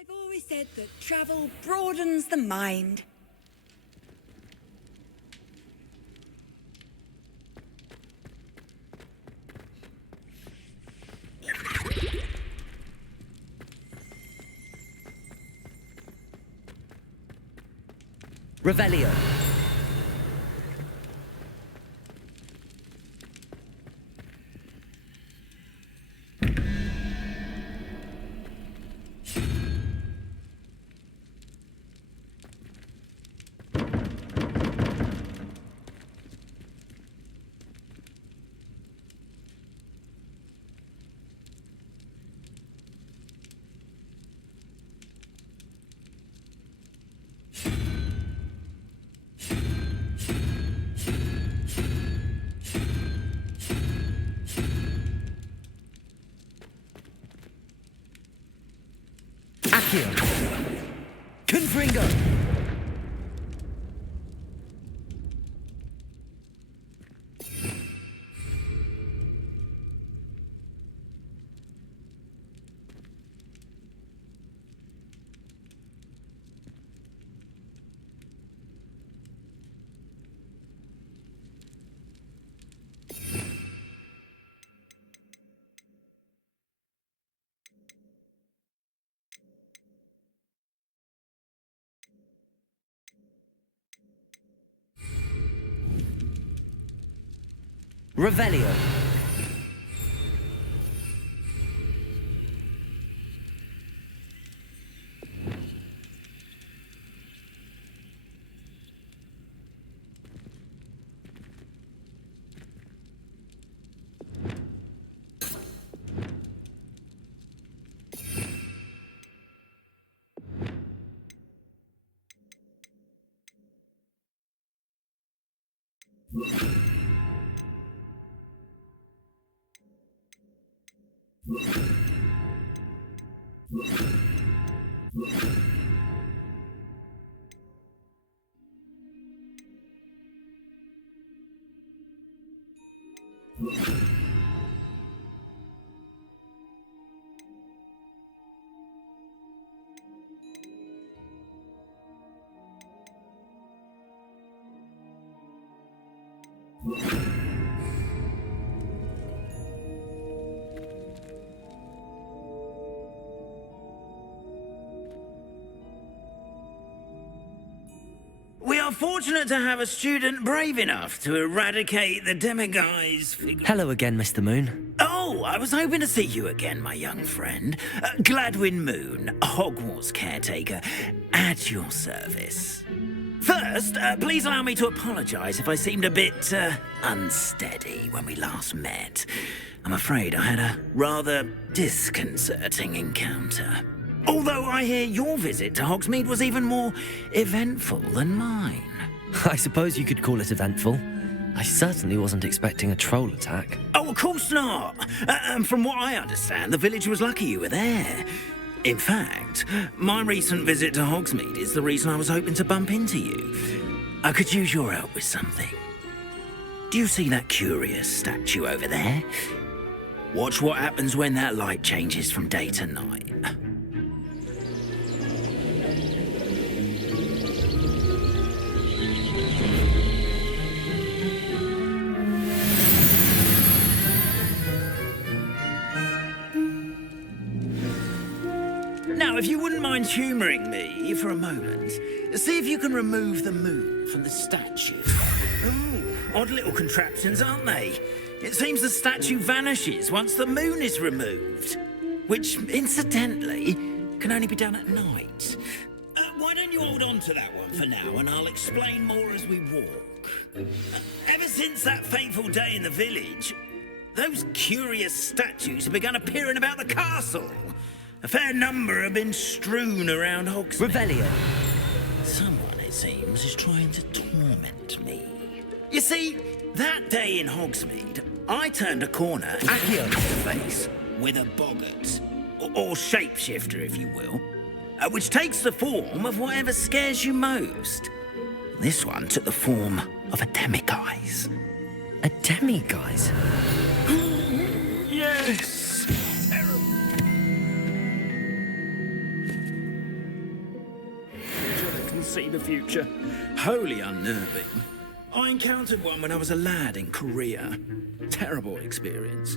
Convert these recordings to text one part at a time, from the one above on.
I've always said that travel broadens the mind. Revelio. Accio. Confringo. Revelio. We are fortunate to have a student brave enough to eradicate the demiguise figure. Hello again, Mr. Moon. Oh, I was hoping to see you again, my young friend. Gladwin Moon, Hogwarts caretaker, at your service. First, please allow me to apologise if I seemed a bit, unsteady when we last met. I'm afraid I had a rather disconcerting encounter. Although I hear your visit to Hogsmeade was even more eventful than mine. I suppose you could call it eventful. I certainly wasn't expecting a troll attack. Oh, of course not. And from what I understand, the village was lucky you were there. In fact, my recent visit to Hogsmeade is the reason I was hoping to bump into you. I could use your help with something. Do you see that curious statue over there? Watch what happens when that light changes from day to night. Now, if you wouldn't mind humouring me for a moment, see if you can remove the moon from the statue. Ooh, odd little contraptions, aren't they? It seems the statue vanishes once the moon is removed, which, incidentally, can only be done at night. Why don't you hold on to that one for now, and I'll explain more as we walk. Ever since that fateful day in the village, those curious statues have begun appearing about the castle. A fair number have been strewn around Hogsmeade. Revelio. Someone, it seems, is trying to torment me. You see, that day in Hogsmeade, I turned a corner Accio. face with a boggart, or shapeshifter, if you will, which takes the form of whatever scares you most. This one took the form of a demiguise. A demiguise? Yes. can see the future. Wholly unnerving. I encountered one when I was a lad in Korea. Terrible experience.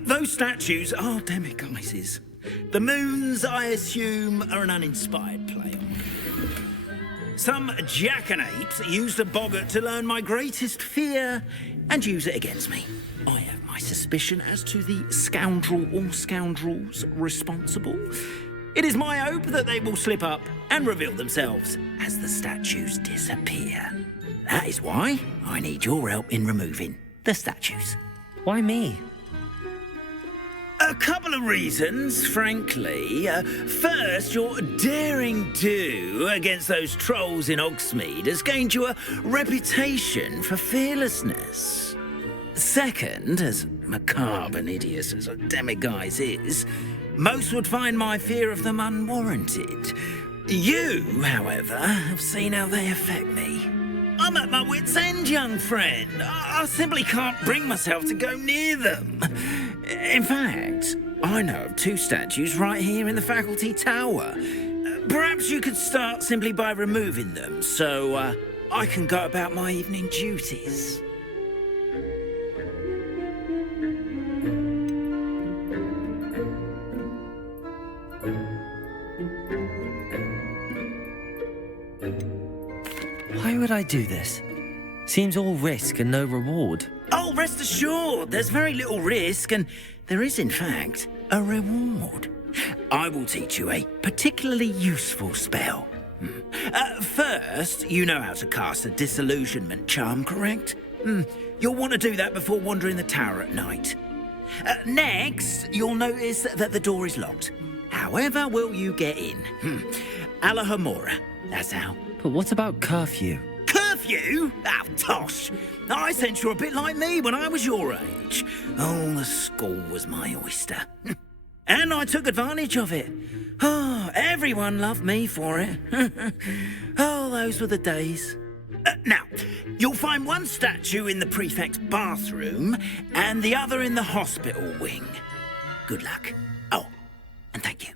Those statues are demiguises. The moons, I assume, are an uninspired play on. Some jackanapes used a boggart to learn my greatest fear and use it against me. I have my suspicion as to the scoundrel or scoundrels responsible. It is my hope that they will slip up and reveal themselves as the statues disappear. That is why I need your help in removing the statues. Why me? A couple of reasons, frankly. First, your daring do against those trolls in Hogsmeade has gained you a reputation for fearlessness. Second, as macabre and hideous as a demiguise is, most would find my fear of them unwarranted. You, however, have seen how they affect me. I'm at my wit's end, young friend. I simply can't bring myself to go near them. In fact, I know of 2 statues right here in the faculty tower. Perhaps you could start simply by removing them, so I can go about my evening duties. Why would I do this? Seems all risk and no reward. Oh, rest assured, there's very little risk, and there is, in fact, a reward. I will teach you a particularly useful spell. First, you know how to cast a disillusionment charm, correct? You'll want to do that before wandering the tower at night. Next, you'll notice that the door is locked. However will you get in? Alahomora, that's how. But what about curfew? Curfew? Oh, tosh. I sense you're a bit like me when I was your age. Oh, the school was my oyster. And I took advantage of it. Oh, everyone loved me for it. Oh, those were the days. Now, you'll find one statue in the prefect's bathroom and the other in the hospital wing. Good luck. Oh, and thank you.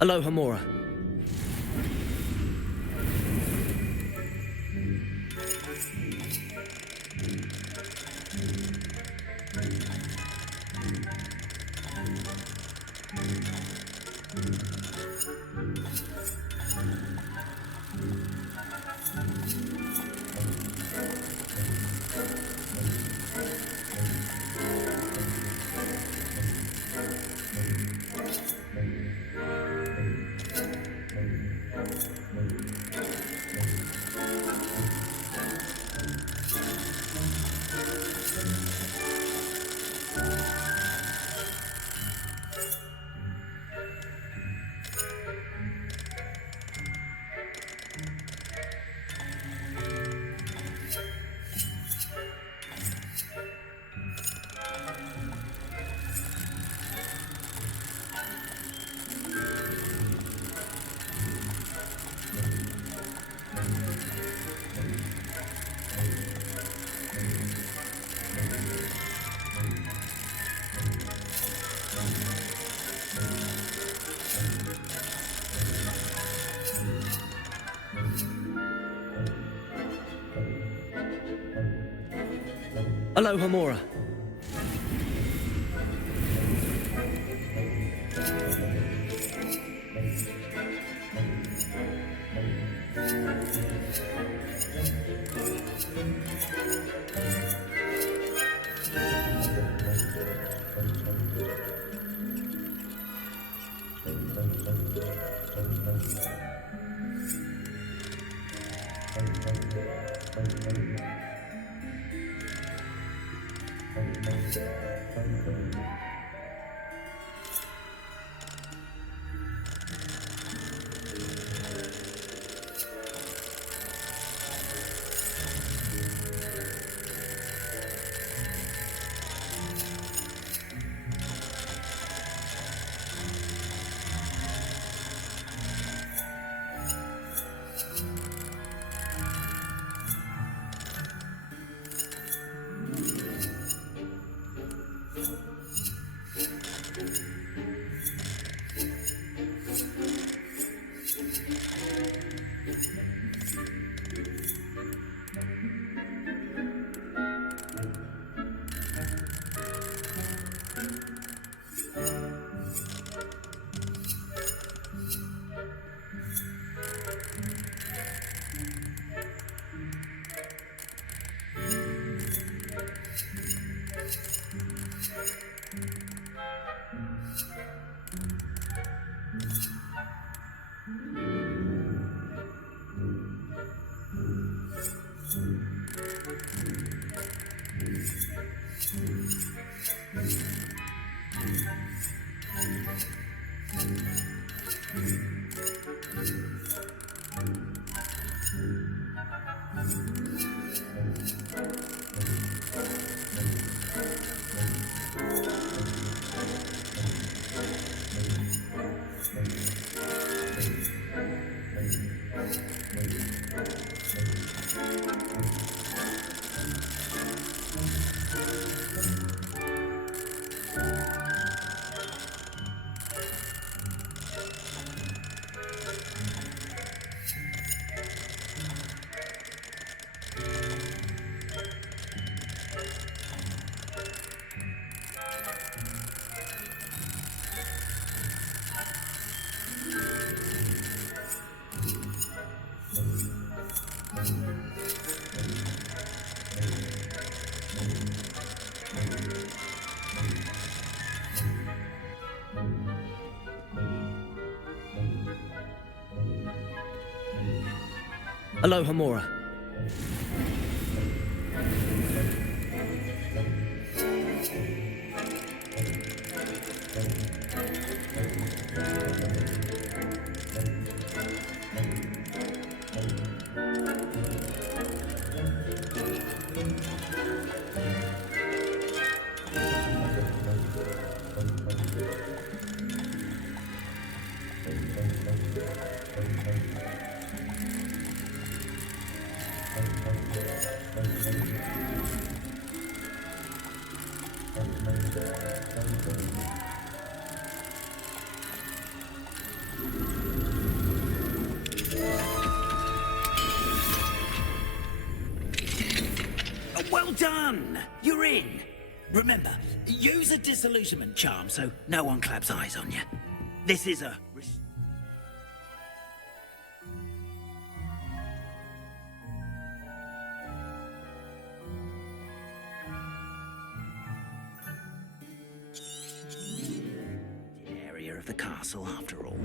Alohomora. Alohomora. Aloha, Mora. Well done! You're in! Remember, use a disillusionment charm so no one claps eyes on you. This is a... area of the castle after all.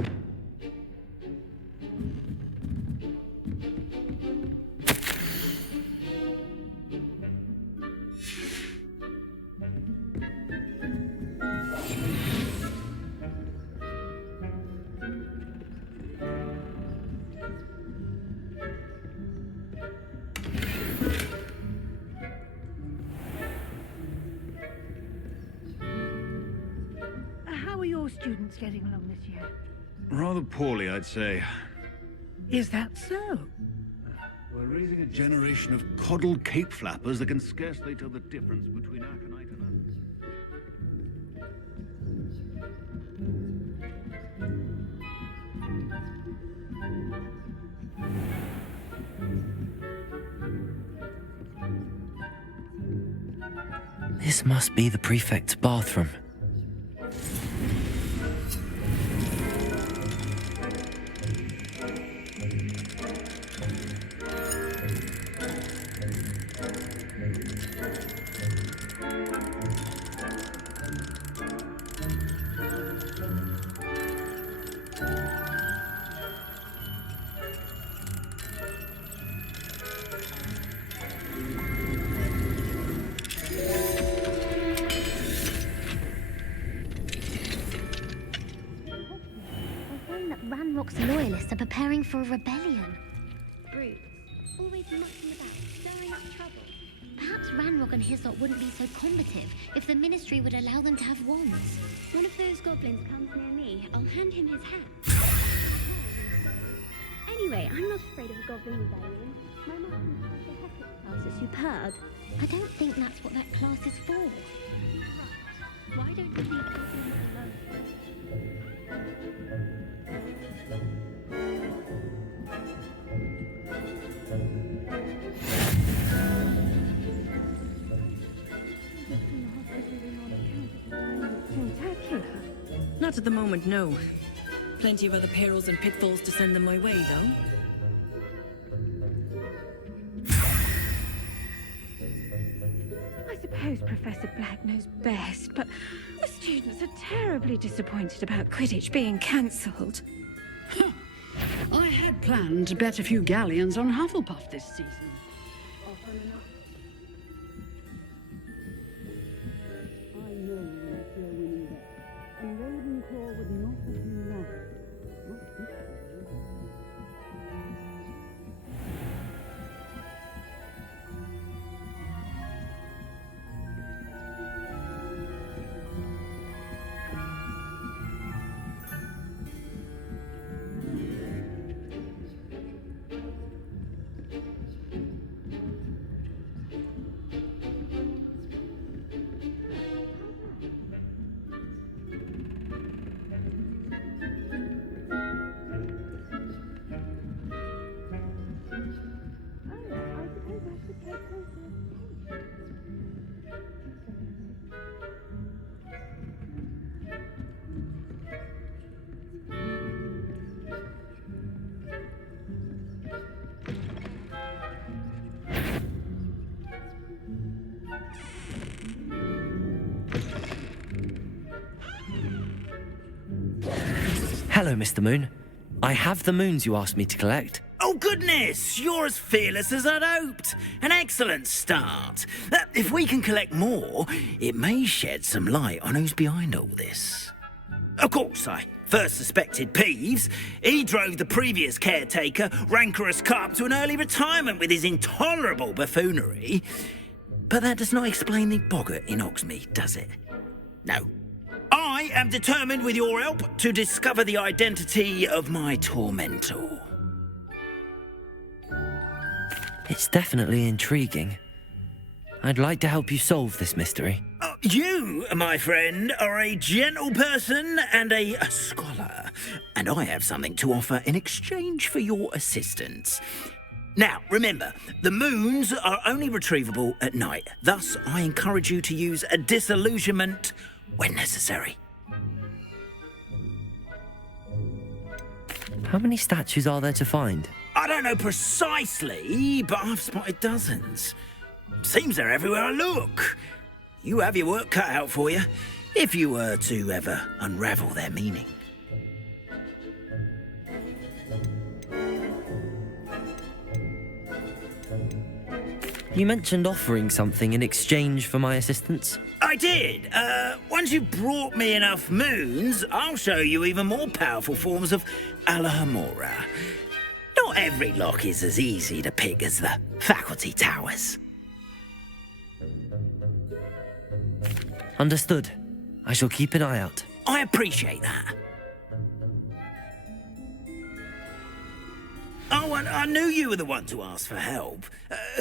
How are your students getting along this year? Rather poorly, I'd say. Is that so? We're raising a generation of coddled cape flappers that can scarcely tell the difference between aconite and This must be the prefect's bathroom. Ranrock's loyalists are preparing for a rebellion. Brutes, always mucking about, stirring up trouble. Perhaps Ranrock and his lot wouldn't be so combative if the Ministry would allow them to have wands. One of those goblins comes near me, I'll hand him his hat. Anyway, I'm not afraid of a goblin rebellion. My master class is superb. I don't think that's what that class is for. Right. Why don't you leave goblins alone? Not at the moment, no. Plenty of other perils and pitfalls to send them my way, though. I suppose Professor Black knows best, but the students are terribly disappointed about Quidditch being cancelled. I had planned to bet a few galleons on Hufflepuff this season. I know you won't feel winning bet, and Ravenclaw would not have been that. Not this time. Hello, Mr. Moon. I have the moons you asked me to collect. Oh, goodness! You're as fearless as I'd hoped. An excellent start. If we can collect more, it may shed some light on who's behind all this. Of course, I first suspected Peeves. He drove the previous caretaker, Rancorous Carp, to an early retirement with his intolerable buffoonery. But that does not explain the boggart in Hogsmeade, does it? No. I am determined, with your help, to discover the identity of my tormentor. It's definitely intriguing. I'd like to help you solve this mystery. You, my friend, are a gentle person and a scholar, and I have something to offer in exchange for your assistance. Now, remember, the moons are only retrievable at night. Thus, I encourage you to use a disillusionment when necessary. How many statues are there to find? I don't know precisely, but I've spotted dozens. Seems they're everywhere I look. You have your work cut out for you, if you were to ever unravel their meaning. You mentioned offering something in exchange for my assistance. I did. Once you've brought me enough moons, I'll show you even more powerful forms of Alohomora. Not every lock is as easy to pick as the faculty towers. Understood. I shall keep an eye out. I appreciate that. Oh, and I knew you were the one to ask for help.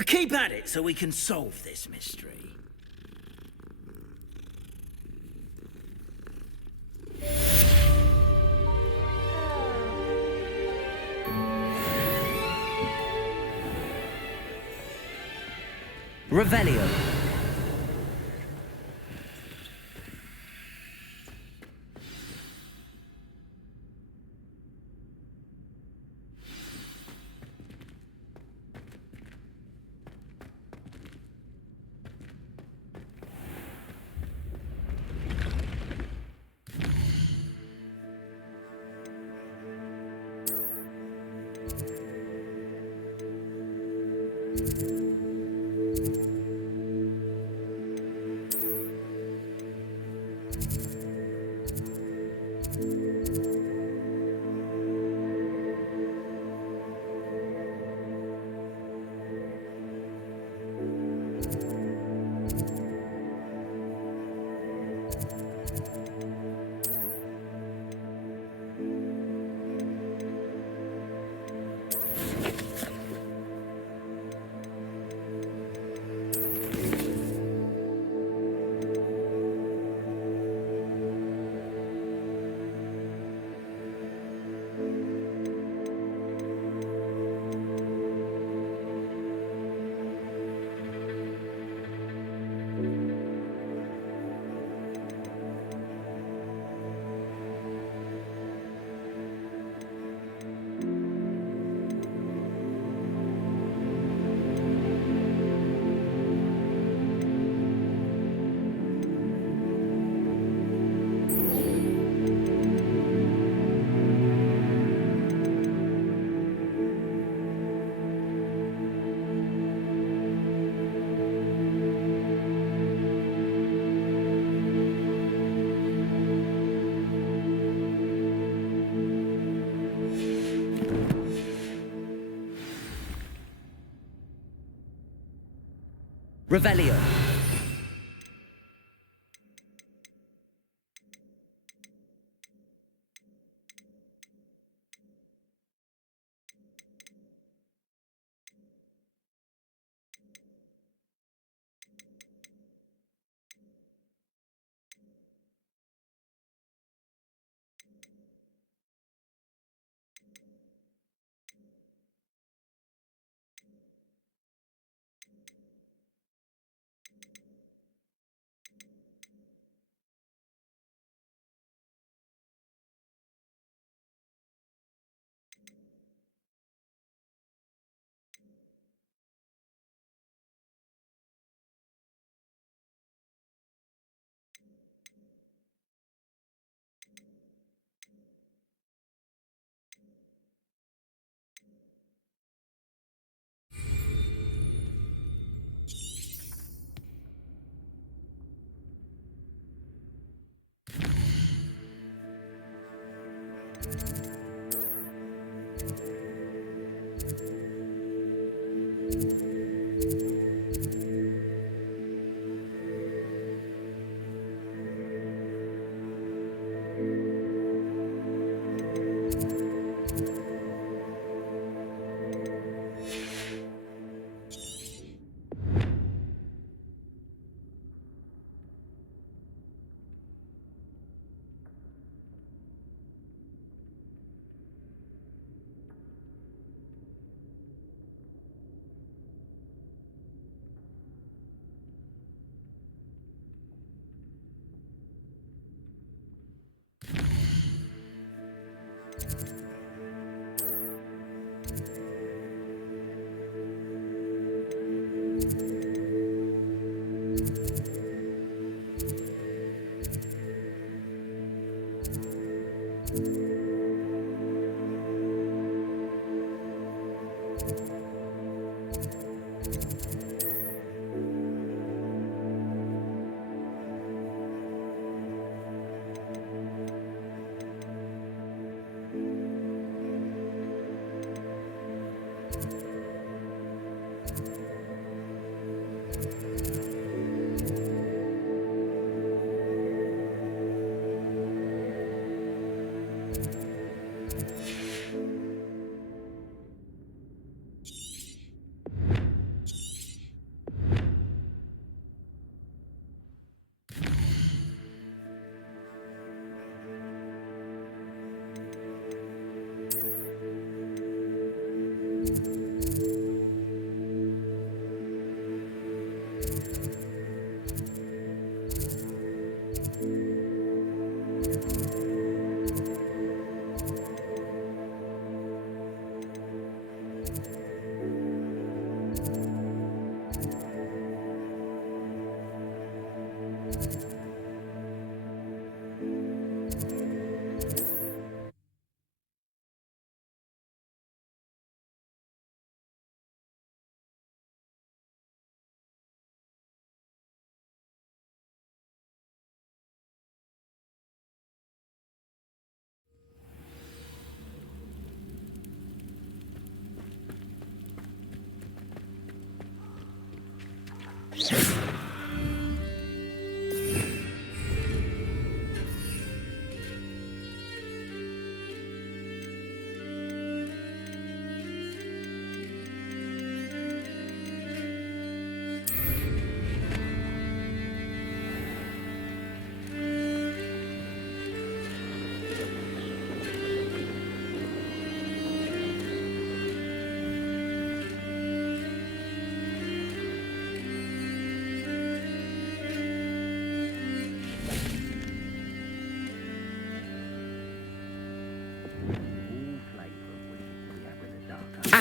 Keep at it so we can solve this mystery. Revelio. Revelio.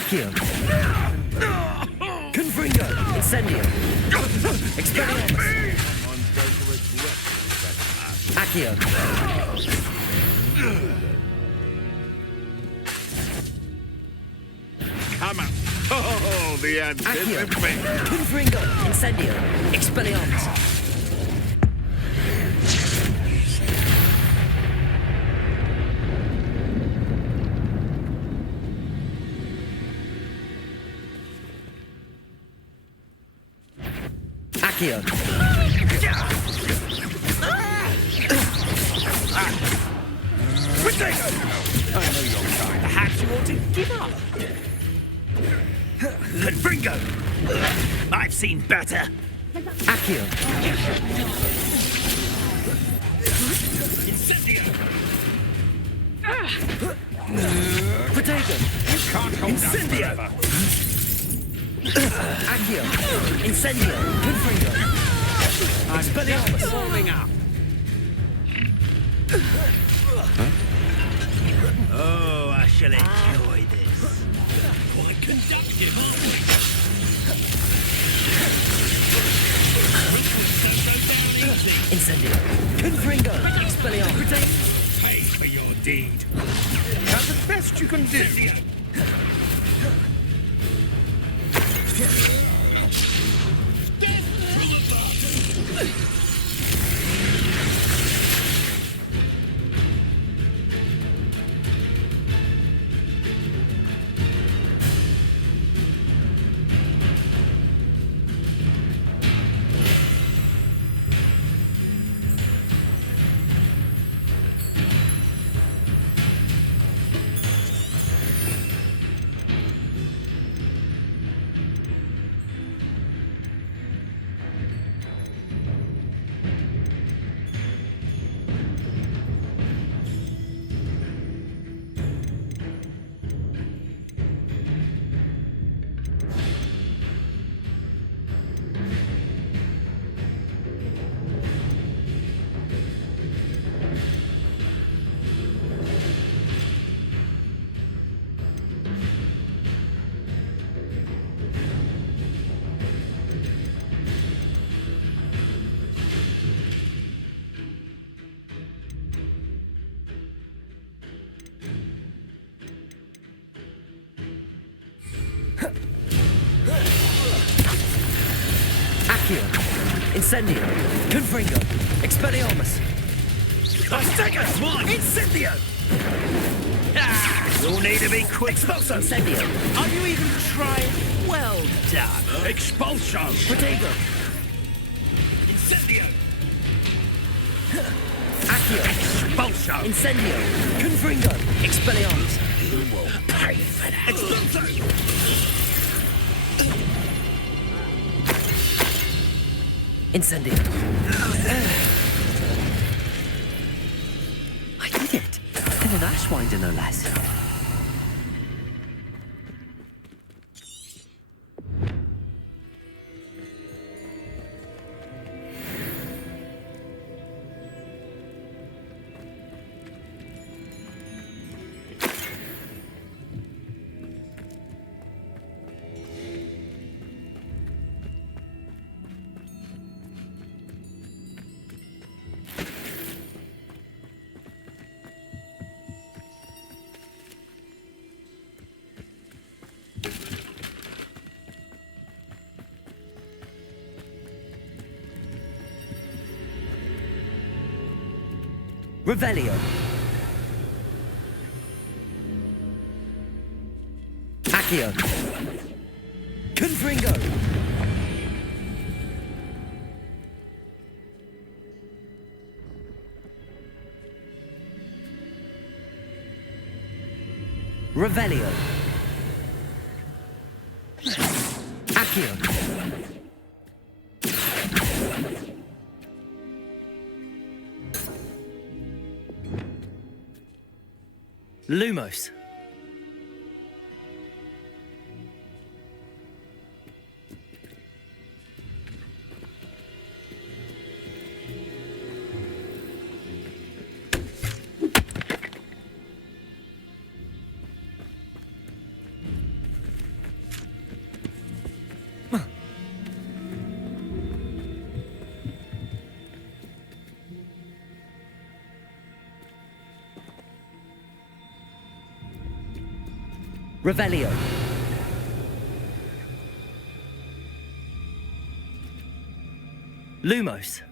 Accio. Confringo. Incendio. Expelliarmus. Accio. Come on. Oh, the Accio. anticipation. Confringo. Incendio. Expelliarmus. Accio. Potato! I know you're trying. Perhaps you ought to give up. Confringo! I've seen better. Accio. Incendio! Potato. You can't hold out forever. Accio. Incendio. Confringo. I'm just warming up. Oh, I shall enjoy this. Quite conductive, aren't we? Incendio. Confringo. Expelliarmus. Pay for your deed. That's the best you can do. Accio. Incendio. Confringo. Expelliarmus. Incendio! You'll need to be quick. Expulso! Incendio. Are you even trying? Well done. Expulso! Potato. Incendio! Accio. Expulso! Incendio. Confringo. Expelliarmus. You will pay for that. Expulso! Incendio. I did it. In an Ashwinder, no less. Revelio. Accio. Confringo. Revelio. Accio. Lumos. Revelio. Lumos.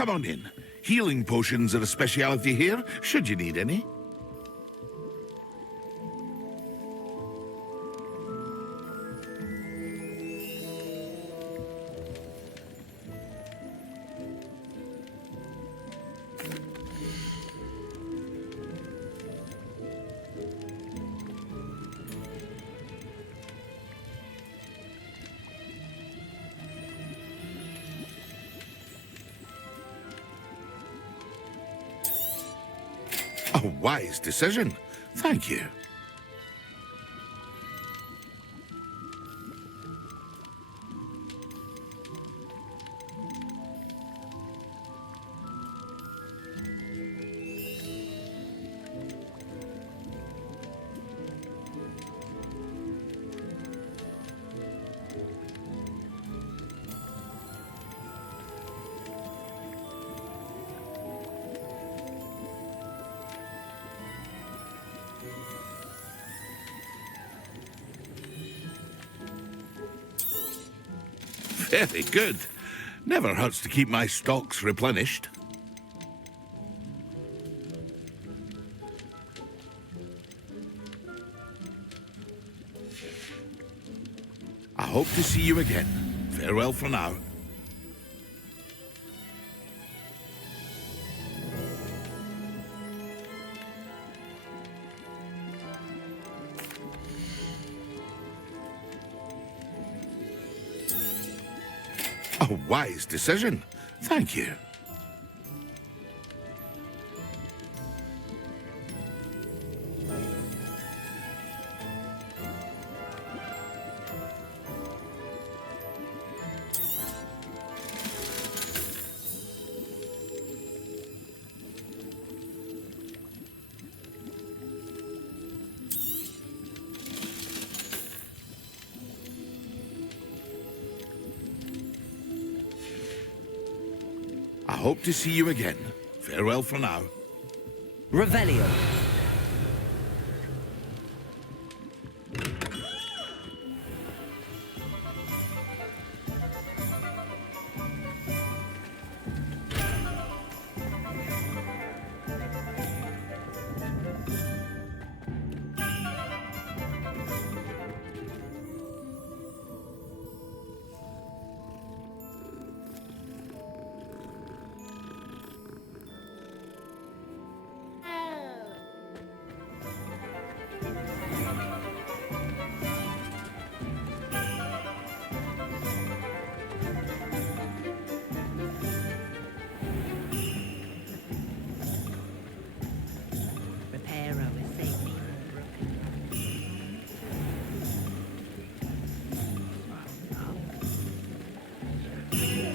Come on in. Healing potions are a speciality here, should you need any. A wise decision. Thank you. Very good. Never hurts to keep my stocks replenished. I hope to see you again. Farewell for now. A wise decision. Thank you. I hope to see you again. Farewell for now. Revelio.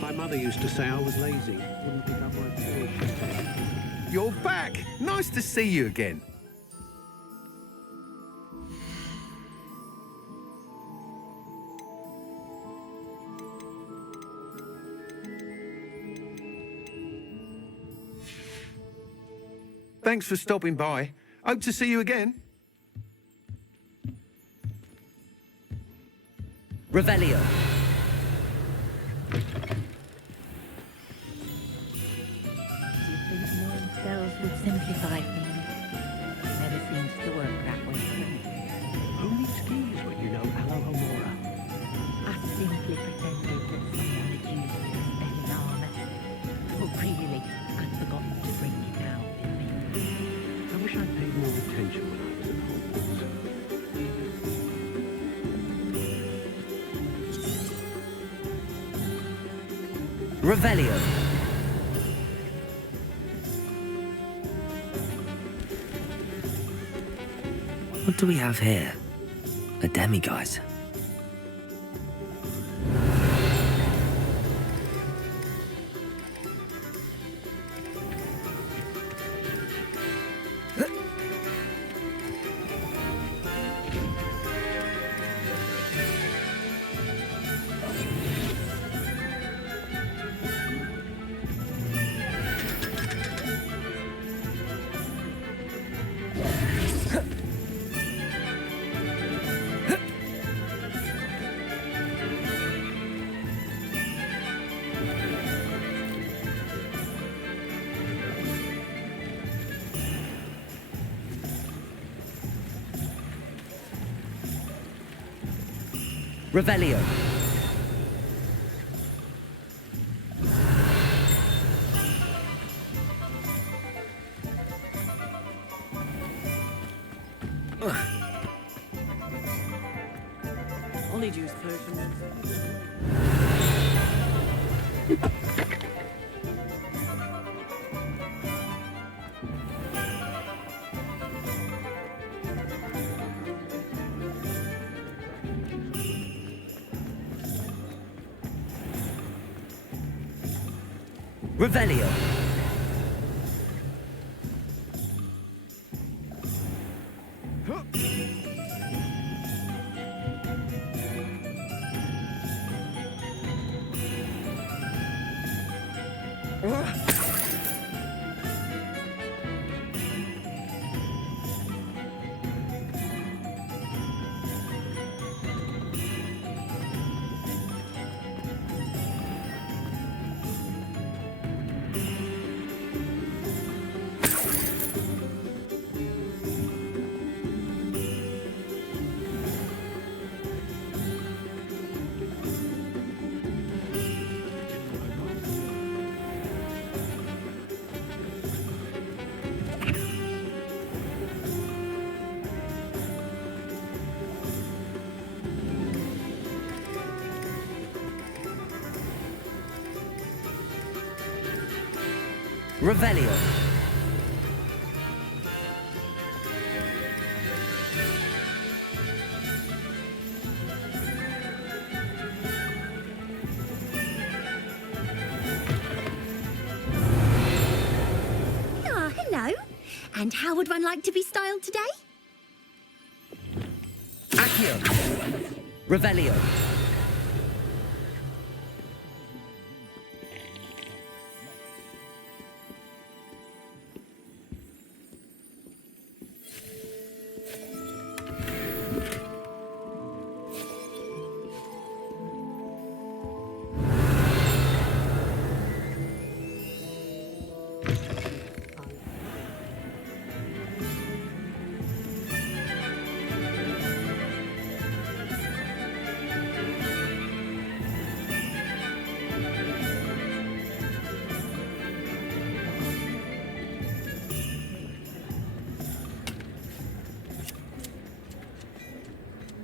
My mother used to say I was lazy. Wouldn't pick up my tools. You're back! Nice to see you again. Thanks for stopping by. Hope to see you again. Revelio. Cells would simplify things. Never seems to work that way for me. Who needs keys when you know Alohomora? I simply pretended that someone had used it to spell an armor. But really, I'd forgotten to bring it out with me. I wish I'd paid more attention when I was at Hogwarts. Revelio. What do we have here? A demiguise. Revelio. Polyjuice version. Revelio. Revelio. Ah, hello. And how would one like to be styled today? Accio. Revelio.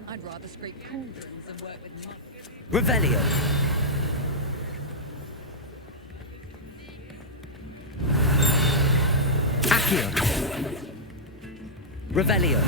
I'd rather scrape cauldrons than work with money. Revelio. Accio. Revelio.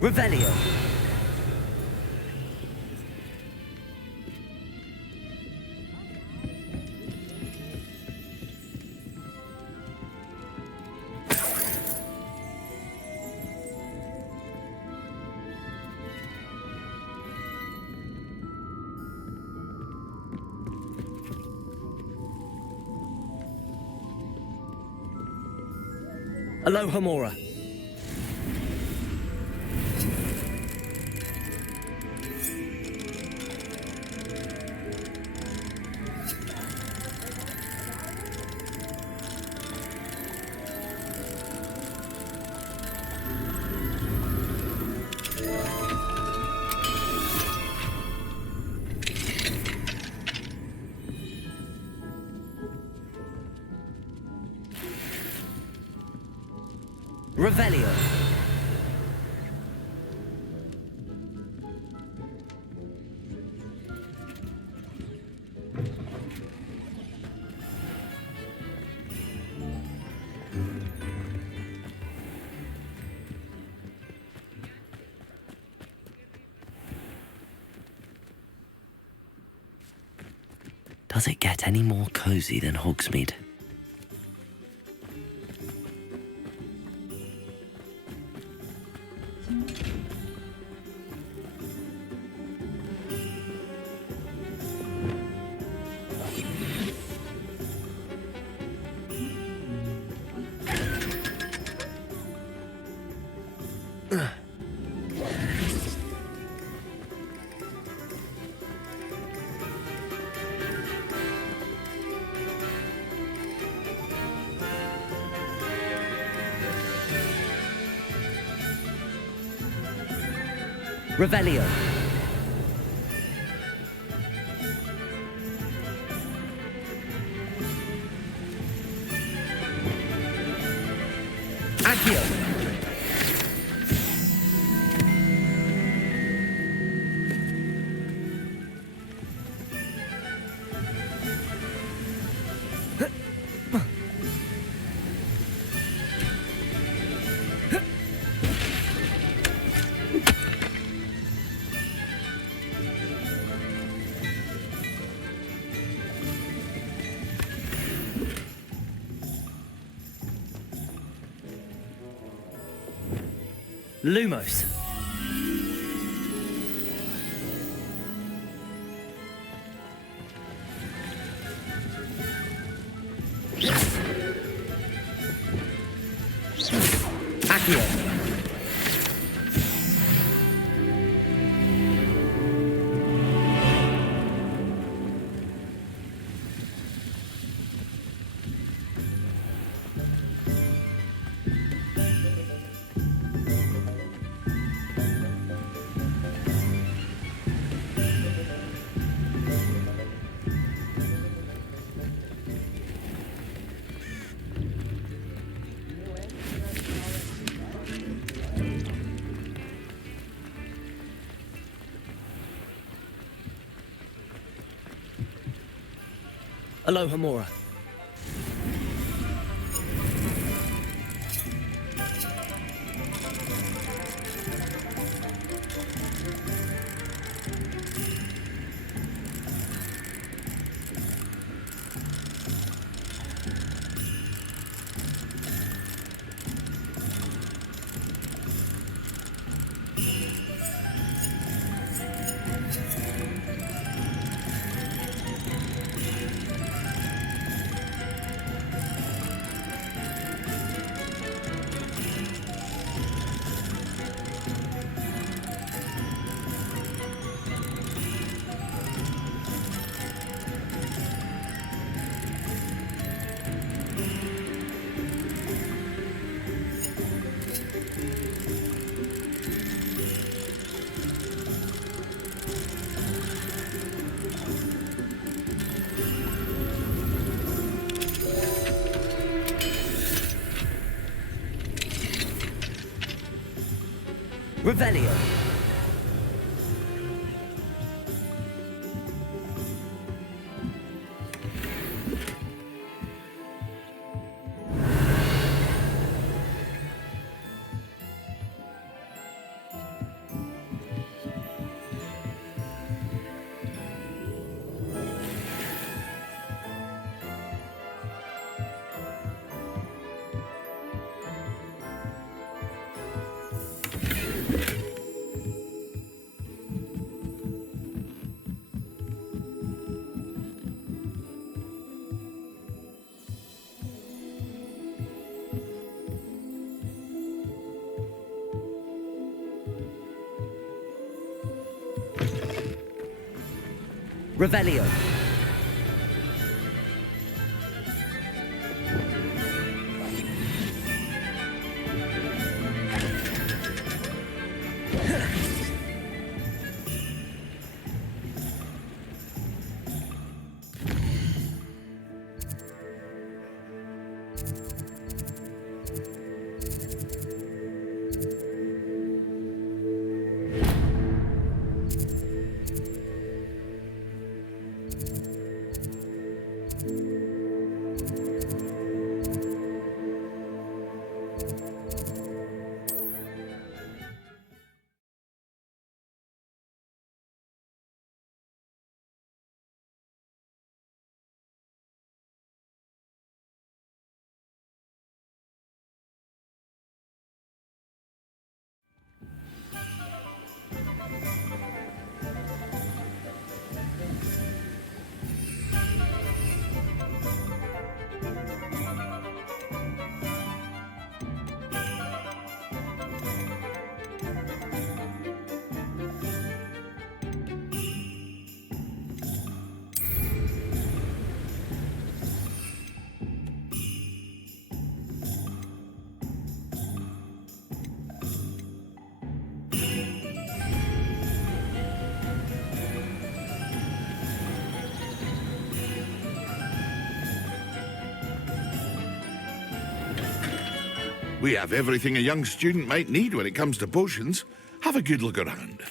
Revelio. Aloha Mora. Revelio. Does it get any more cozy than Hogsmeade? Revelio. Accio. Lumos. Accio. Aloha Mora. Revelio. Revelio. We have everything a young student might need when it comes to potions. Have a good look around.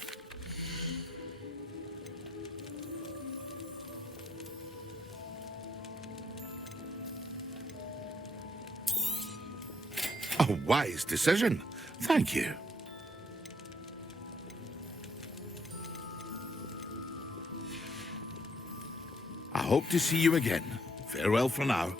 A wise decision. Thank you. I hope to see you again. Farewell for now.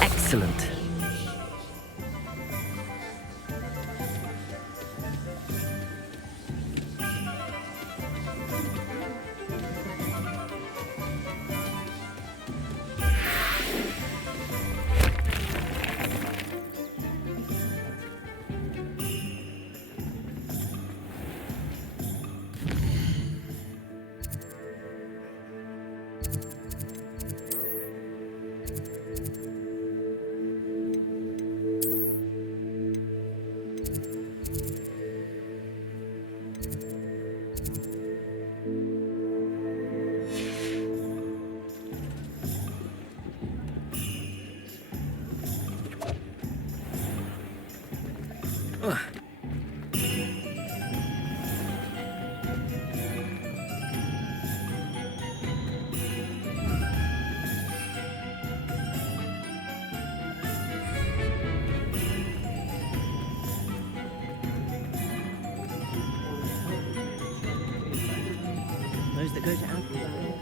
Excellent. Those that go to Avalanche.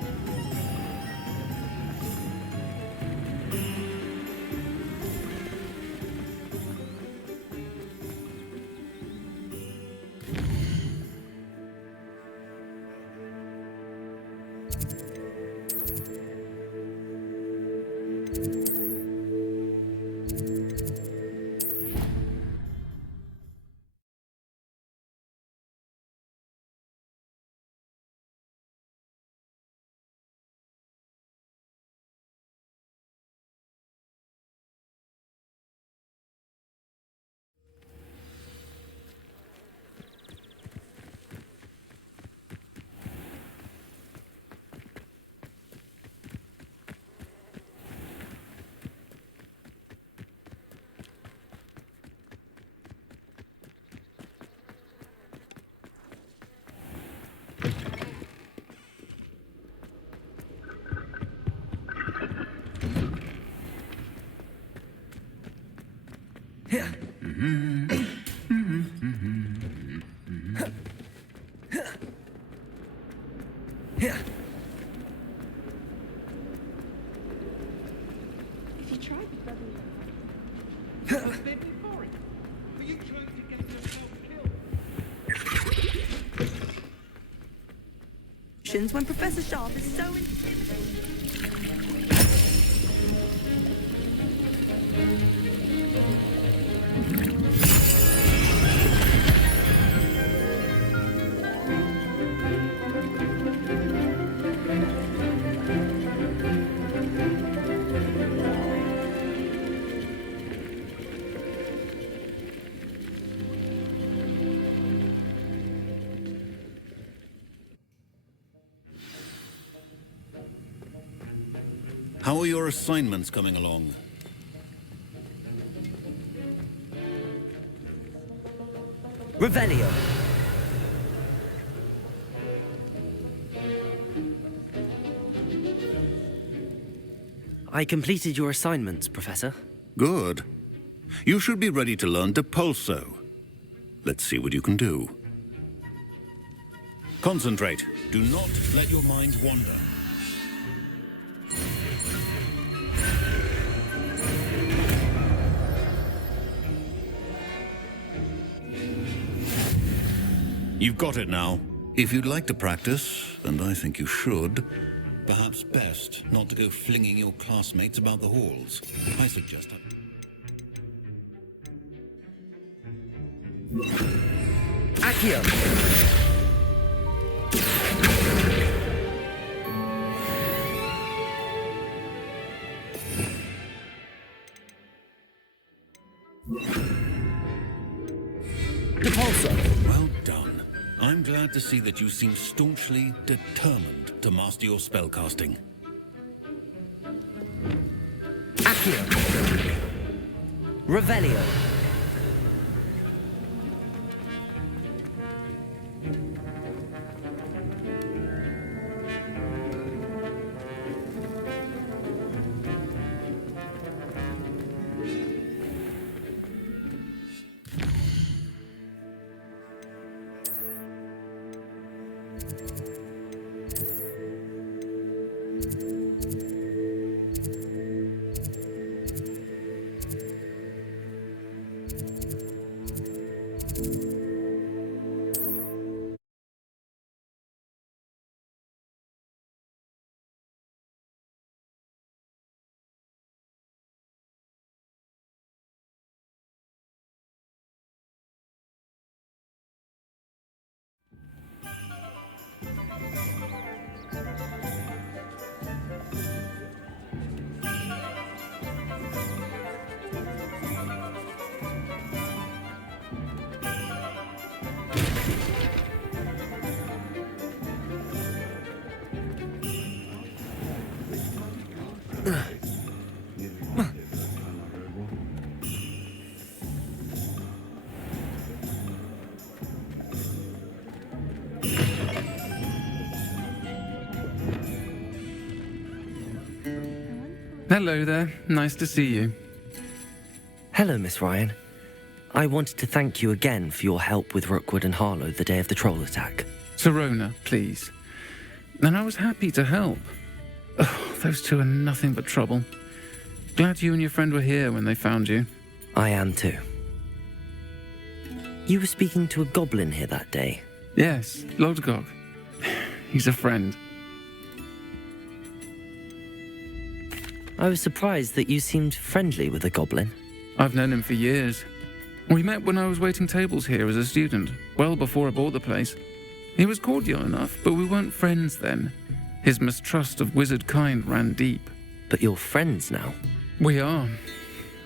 If you tried the brother. When Professor Sharp is so How are your assignments coming along? Revelio. I completed your assignments, Professor. Good. You should be ready to learn Depulso. Let's see what you can do. Concentrate. Do not let your mind wander. You've got it now. If you'd like to practice, and I think you should, perhaps best not to go flinging your classmates about the halls. I suggest that. Accio! Depulso! Well done. I'm glad to see that you seem staunchly determined to master your spellcasting. Accio! Revelio! Hello there. Nice to see you. Hello, Miss Ryan. I wanted to thank you again for your help with Rookwood and Harlow the day of the troll attack. Serona, please. And I was happy to help. Oh, those two are nothing but trouble. Glad you and your friend were here when they found you. I am too. You were speaking to a goblin here that day. Yes, Lodgok. He's a friend. I was surprised that you seemed friendly with a goblin. I've known him for years. We met when I was waiting tables here as a student, well before I bought the place. He was cordial enough, but we weren't friends then. His mistrust of wizard kind ran deep. But you're friends now? We are.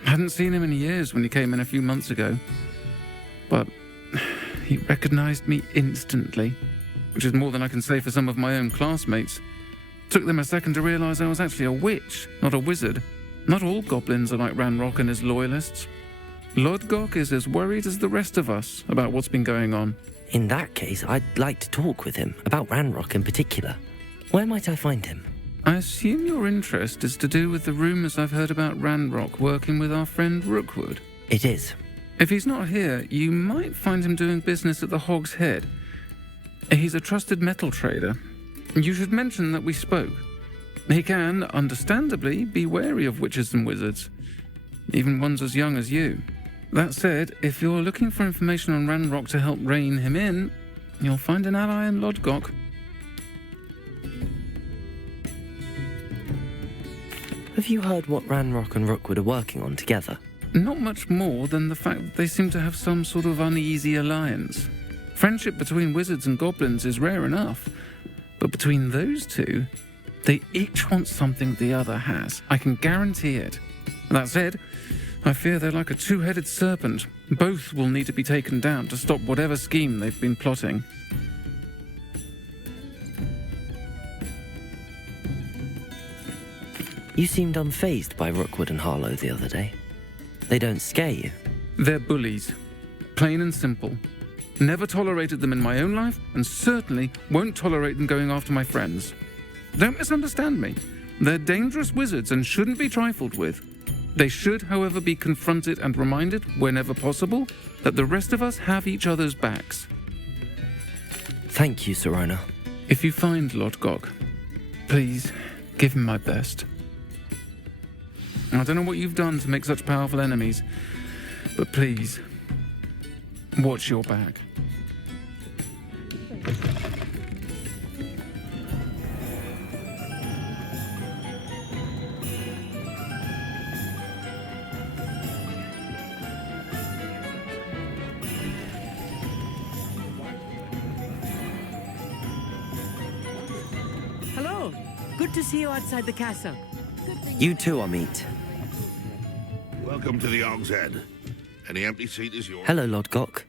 Hadn't seen him in years when he came in a few months ago. But he recognized me instantly, which is more than I can say for some of my own classmates. Took them a second to realize I was actually a witch, not a wizard. Not all goblins are like Ranrock and his loyalists. Lodgok is as worried as the rest of us about what's been going on. In that case, I'd like to talk with him, about Ranrock in particular. Where might I find him? I assume your interest is to do with the rumors I've heard about Ranrock working with our friend Rookwood. It is. If he's not here, you might find him doing business at the Hog's Head. He's a trusted metal trader. You should mention that we spoke. He can, understandably, be wary of witches and wizards, even ones as young as you. That said, if you're looking for information on Ranrock to help rein him in, you'll find an ally in Lodgok. Have you heard what Ranrock and Rookwood are working on together? Not much more than the fact that they seem to have some sort of uneasy alliance. Friendship between wizards and goblins is rare enough, but between those two, they each want something the other has. I can guarantee it. That said, I fear they're like a two-headed serpent. Both will need to be taken down to stop whatever scheme they've been plotting. You seemed unfazed by Rookwood and Harlow the other day. They don't scare you. They're bullies. Plain and simple. Never tolerated them in my own life, and certainly won't tolerate them going after my friends. Don't misunderstand me. They're dangerous wizards and shouldn't be trifled with. They should, however, be confronted and reminded, whenever possible, that the rest of us have each other's backs. Thank you, Sirona. If you find Lord Gog, please give him my best. I don't know what you've done to make such powerful enemies, but please, watch your back. Hello. Good to see you outside the castle. You too, Amit. Welcome to the Og's Head. Any empty seat is yours. Hello, Lord Gok.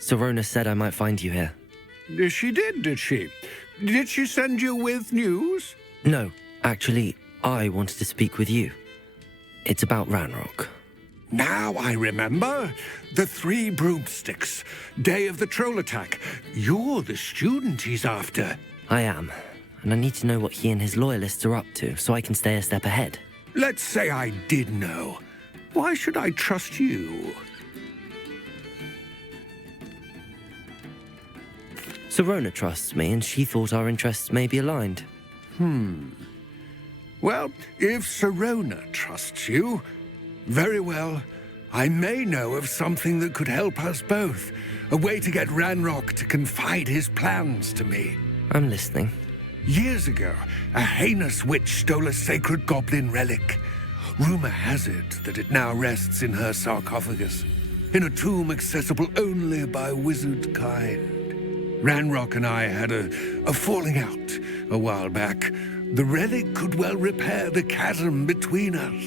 Sirona said I might find you here. She did she? Did she send you with news? No, actually, I wanted to speak with you. It's about Ranrock. Now I remember. The 3 broomsticks. Day of the troll attack. You're the student he's after. I am, and I need to know what he and his loyalists are up to so I can stay a step ahead. Let's say I did know. Why should I trust you? Sirona trusts me, and she thought our interests may be aligned. Well, if Sirona trusts you, very well. I may know of something that could help us both. A way to get Ranrock to confide his plans to me. I'm listening. Years ago, a heinous witch stole a sacred goblin relic. Rumor has it that it now rests in her sarcophagus, in a tomb accessible only by wizard kind. Ranrock and I had a falling out a while back. The relic could well repair the chasm between us.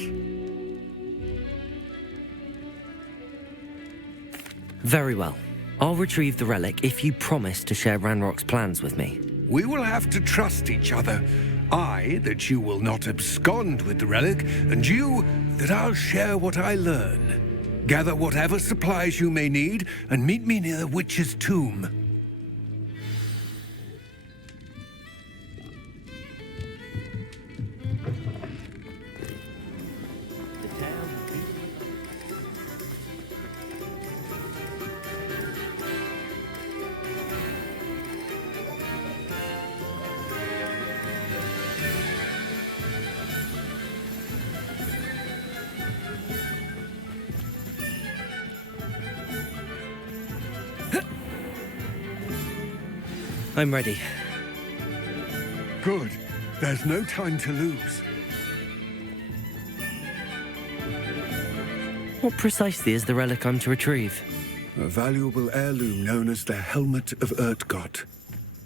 Very well. I'll retrieve the relic if you promise to share Ranrock's plans with me. We will have to trust each other. I, that you will not abscond with the relic, and you, that I'll share what I learn. Gather whatever supplies you may need, and meet me near the witch's tomb. I'm ready. Good. There's no time to lose. What precisely is the relic I'm to retrieve? A valuable heirloom known as the Helmet of Urtgott.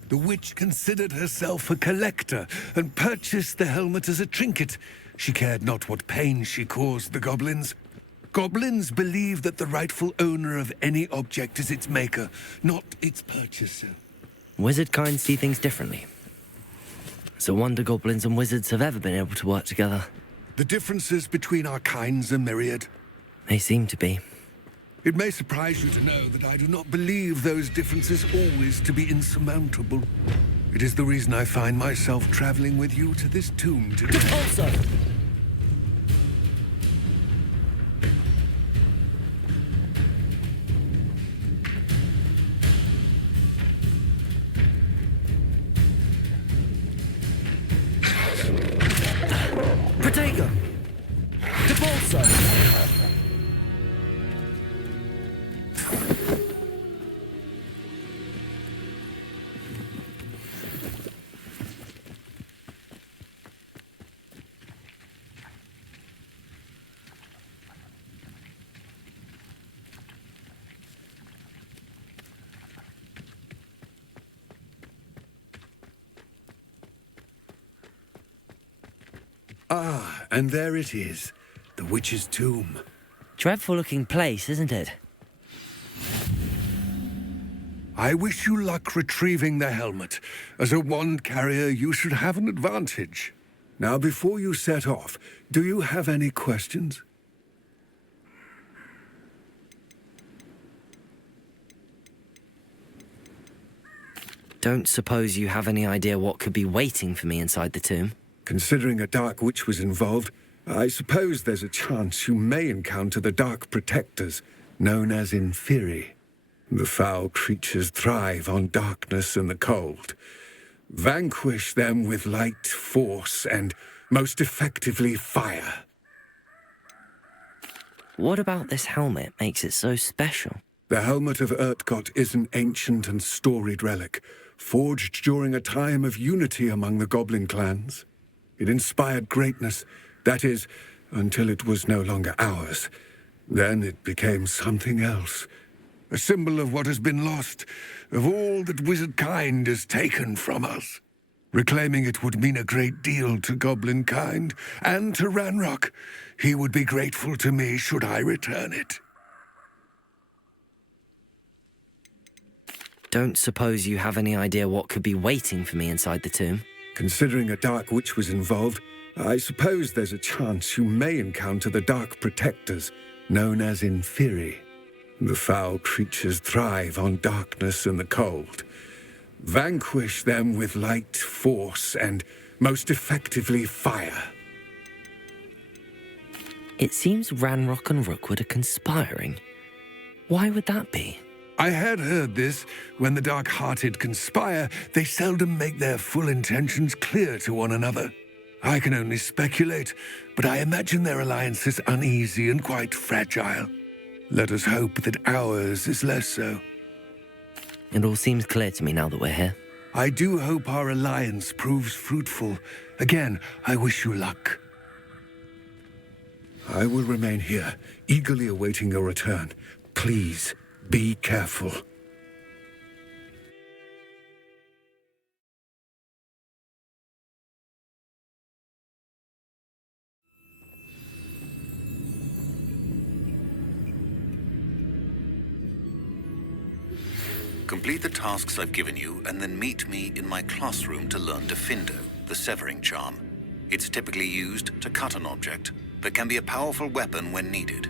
The witch considered herself a collector and purchased the helmet as a trinket. She cared not what pain she caused the goblins. Goblins believe that the rightful owner of any object is its maker, not its purchaser. Wizard kind see things differently. It's a wonder goblins and wizards have ever been able to work together. The differences between our kinds are myriad. They seem to be. It may surprise you to know that I do not believe those differences always to be insurmountable. It is the reason I find myself traveling with you to this tomb today. Also, Protego! Depulso! Ah, and there it is. The witch's tomb. Dreadful looking place, isn't it? I wish you luck retrieving the helmet. As a wand carrier, you should have an advantage. Now, before you set off, do you have any questions? Don't suppose you have any idea what could be waiting for me inside the tomb? Considering a Dark Witch was involved, I suppose there's a chance you may encounter the Dark Protectors, known as Inferi. The foul creatures thrive on darkness and the cold. Vanquish them with light, force, and most effectively fire. What about this helmet makes it so special? The helmet of Urtkot is an ancient and storied relic, forged during a time of unity among the goblin clans. It inspired greatness, that is, until it was no longer ours. Then it became something else. A symbol of what has been lost, of all that wizard kind has taken from us. Reclaiming it would mean a great deal to goblin kind, and to Ranrock. He would be grateful to me should I return it. Don't suppose you have any idea what could be waiting for me inside the tomb? Considering a Dark Witch was involved, I suppose there's a chance you may encounter the Dark Protectors, known as Inferi. The foul creatures thrive on darkness and the cold. Vanquish them with light, force, and most effectively fire. It seems Ranrock and Rookwood are conspiring. Why would that be? I had heard this. When the dark-hearted conspire, they seldom make their full intentions clear to one another. I can only speculate, but I imagine their alliance is uneasy and quite fragile. Let us hope that ours is less so. It all seems clear to me now that we're here. I do hope our alliance proves fruitful. Again, I wish you luck. I will remain here, eagerly awaiting your return. Please, be careful. Complete the tasks I've given you, and then meet me in my classroom to learn Defindo, the severing charm. It's typically used to cut an object, but can be a powerful weapon when needed.